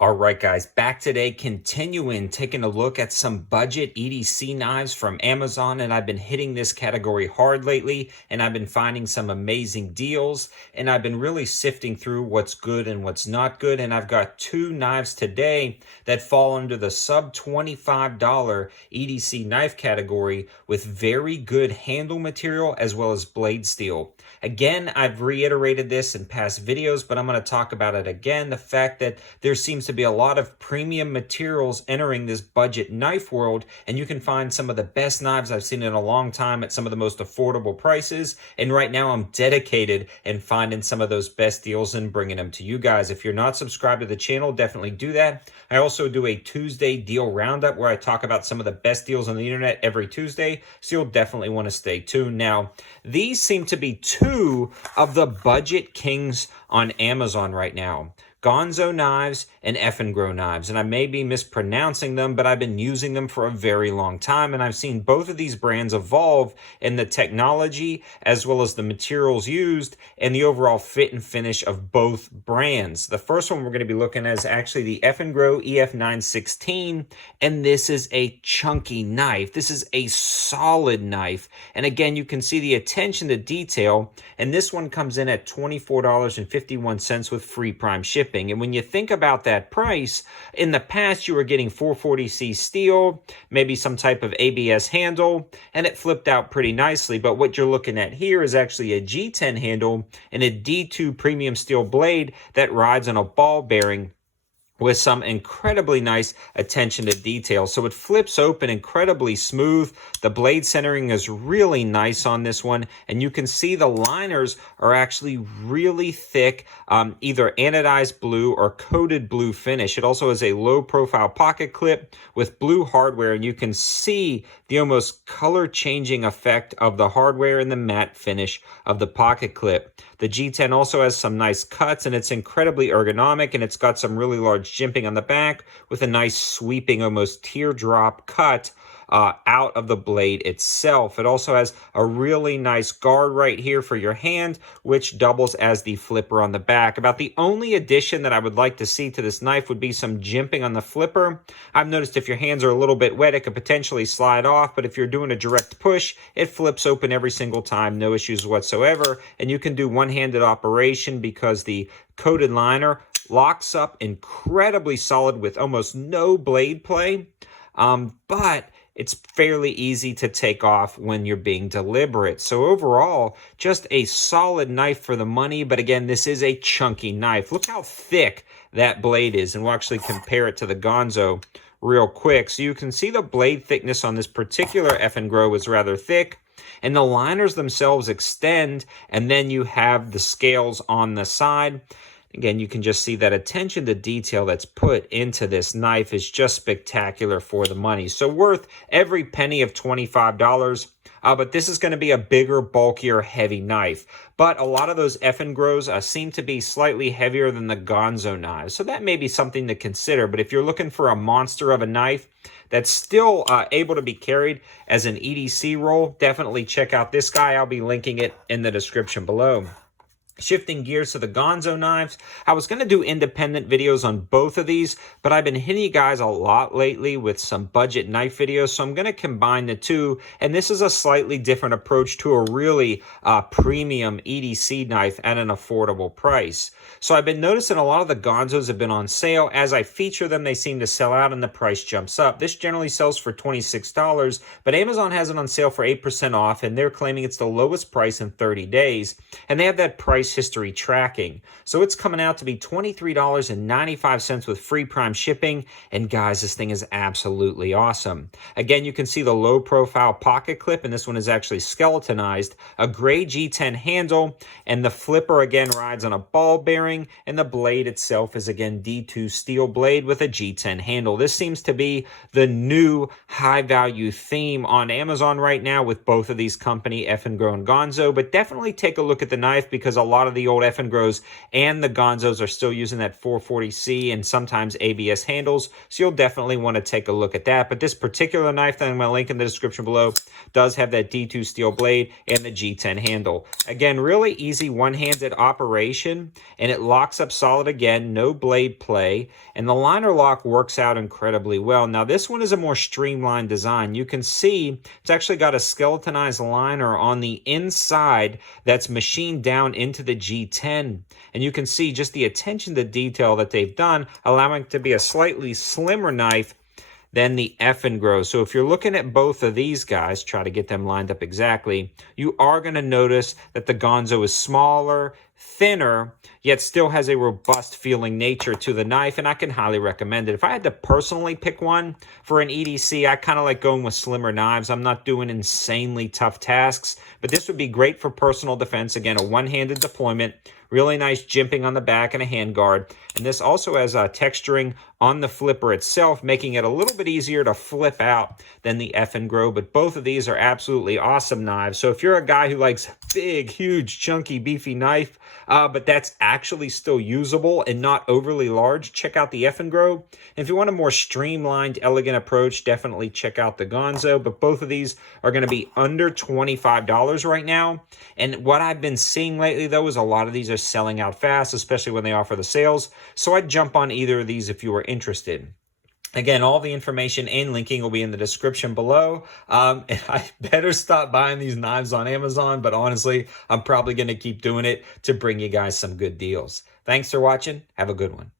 All right, guys, back today, continuing taking a look at some budget EDC knives from Amazon. And I've been hitting this category hard lately, and I've been finding some amazing deals. And I've been really sifting through what's good and what's not good. And I've got two knives today that fall under the sub $25 EDC knife category with very good handle material as well as blade steel. Again, I've reiterated this in past videos, but I'm going to talk about it again. The fact that there seems to be a lot of premium materials entering this budget knife world, and you can find some of the best knives I've seen in a long time at some of the most affordable prices. And right now I'm dedicated in finding some of those best deals and bringing them to you guys. If you're not subscribed to the channel, definitely do that. I also do a Tuesday deal roundup where I talk about some of the best deals on the internet every Tuesday, so you'll definitely want to stay tuned. Now, these seem to be two of the budget kings on Amazon right now. Ganzo knives and Eafengrow knives. And I may be mispronouncing them, but I've been using them for a very long time. And I've seen both of these brands evolve in the technology as well as the materials used and the overall fit and finish of both brands. The first one we're going to be looking at is actually the Eafengrow EF916. And this is a chunky knife. This is a solid knife. And again, you can see the attention to detail. And this one comes in at $24.51 with free prime shipping. And when you think about that price, in the past you were getting 440C steel, maybe some type of ABS handle, and it flipped out pretty nicely. But what you're looking at here is actually a G10 handle and a D2 premium steel blade that rides on a ball bearing with some incredibly nice attention to detail. So it flips open incredibly smooth. The blade centering is really nice on this one. And you can see the liners are actually really thick, either anodized blue or coated blue finish. It also has a low profile pocket clip with blue hardware. And you can see the almost color changing effect of the hardware and the matte finish of the pocket clip. The G10 also has some nice cuts, and it's incredibly ergonomic, and it's got some really large jimping on the back with a nice sweeping, almost teardrop cut out of the blade itself. It also has a really nice guard right here for your hand, which doubles as the flipper on the back. About the only addition that I would like to see to this knife would be some jimping on the flipper. I've noticed if your hands are a little bit wet, it could potentially slide off, but if you're doing a direct push, it flips open every single time, no issues whatsoever. And you can do one-handed operation because the coated liner locks up incredibly solid with almost no blade play. But it's fairly easy to take off when you're being deliberate. So overall, just a solid knife for the money. But again, this is a chunky knife. Look how thick that blade is. And we'll actually compare it to the Ganzo real quick. So you can see the blade thickness on this particular Eafengrow is rather thick. And the liners themselves extend. And then you have the scales on the side. Again, you can just see that attention to detail that's put into this knife is just spectacular for the money. So worth every penny of $25. But this is going to be a bigger, bulkier, heavy knife. But a lot of those Eafengrows seem to be slightly heavier than the Ganzo knives. So that may be something to consider. But if you're looking for a monster of a knife that's still able to be carried as an EDC roll, definitely check out this guy. I'll be linking it in the description below. Shifting gears to the Ganzo knives, I was going to do independent videos on both of these, but I've been hitting you guys a lot lately with some budget knife videos, so I'm going to combine the two, and this is a slightly different approach to a really premium EDC knife at an affordable price. So I've been noticing a lot of the Ganzos have been on sale. As I feature them, they seem to sell out and the price jumps up. This generally sells for $26, but Amazon has it on sale for 8% off, and they're claiming it's the lowest price in 30 days, and they have that price history tracking. So it's coming out to be $23.95 with free prime shipping. And guys, this thing is absolutely awesome. Again, you can see the low profile pocket clip, and this one is actually skeletonized, a gray G10 handle, and the flipper again rides on a ball bearing, and the blade itself is again D2 steel blade with a G10 handle. This seems to be the new high value theme on Amazon right now with both of these company, Eafengrow and Ganzo. But definitely take a look at the knife because a lot of the old Eafengrows and the Ganzos are still using that 440C and sometimes ABS handles, so you'll definitely want to take a look at that. But this particular knife that I'm going to link in the description below does have that D2 steel blade and the G10 handle. Again, really easy one-handed operation, and it locks up solid again, no blade play, and the liner lock works out incredibly well. Now, this one is a more streamlined design. You can see it's actually got a skeletonized liner on the inside that's machined down into the G10, and you can see just the attention to detail that they've done, allowing it to be a slightly slimmer knife than the Eafengrow. So if you're looking at both of these guys, try to get them lined up exactly, you are going to notice that the Ganzo is smaller, thinner, yet still has a robust feeling nature to the knife, and I can highly recommend it. If I had to personally pick one for an EDC, I kind of like going with slimmer knives. I'm not doing insanely tough tasks, but this would be great for personal defense. Again, a one-handed deployment, really nice jimping on the back and a handguard. And this also has texturing on the flipper itself, making it a little bit easier to flip out than the Eafengrow. But both of these are absolutely awesome knives. So if you're a guy who likes big, huge, chunky, beefy knife, but that's actually still usable and not overly large, check out the Eafengrow. If you want a more streamlined, elegant approach, definitely check out the Ganzo. But both of these are going to be under $25 right now. And what I've been seeing lately, though, is a lot of these are selling out fast, especially when they offer the sales. So I'd jump on either of these if you were interested. Again, all the information and linking will be in the description below. And I better stop buying these knives on Amazon, but honestly, I'm probably going to keep doing it to bring you guys some good deals. Thanks for watching. Have a good one.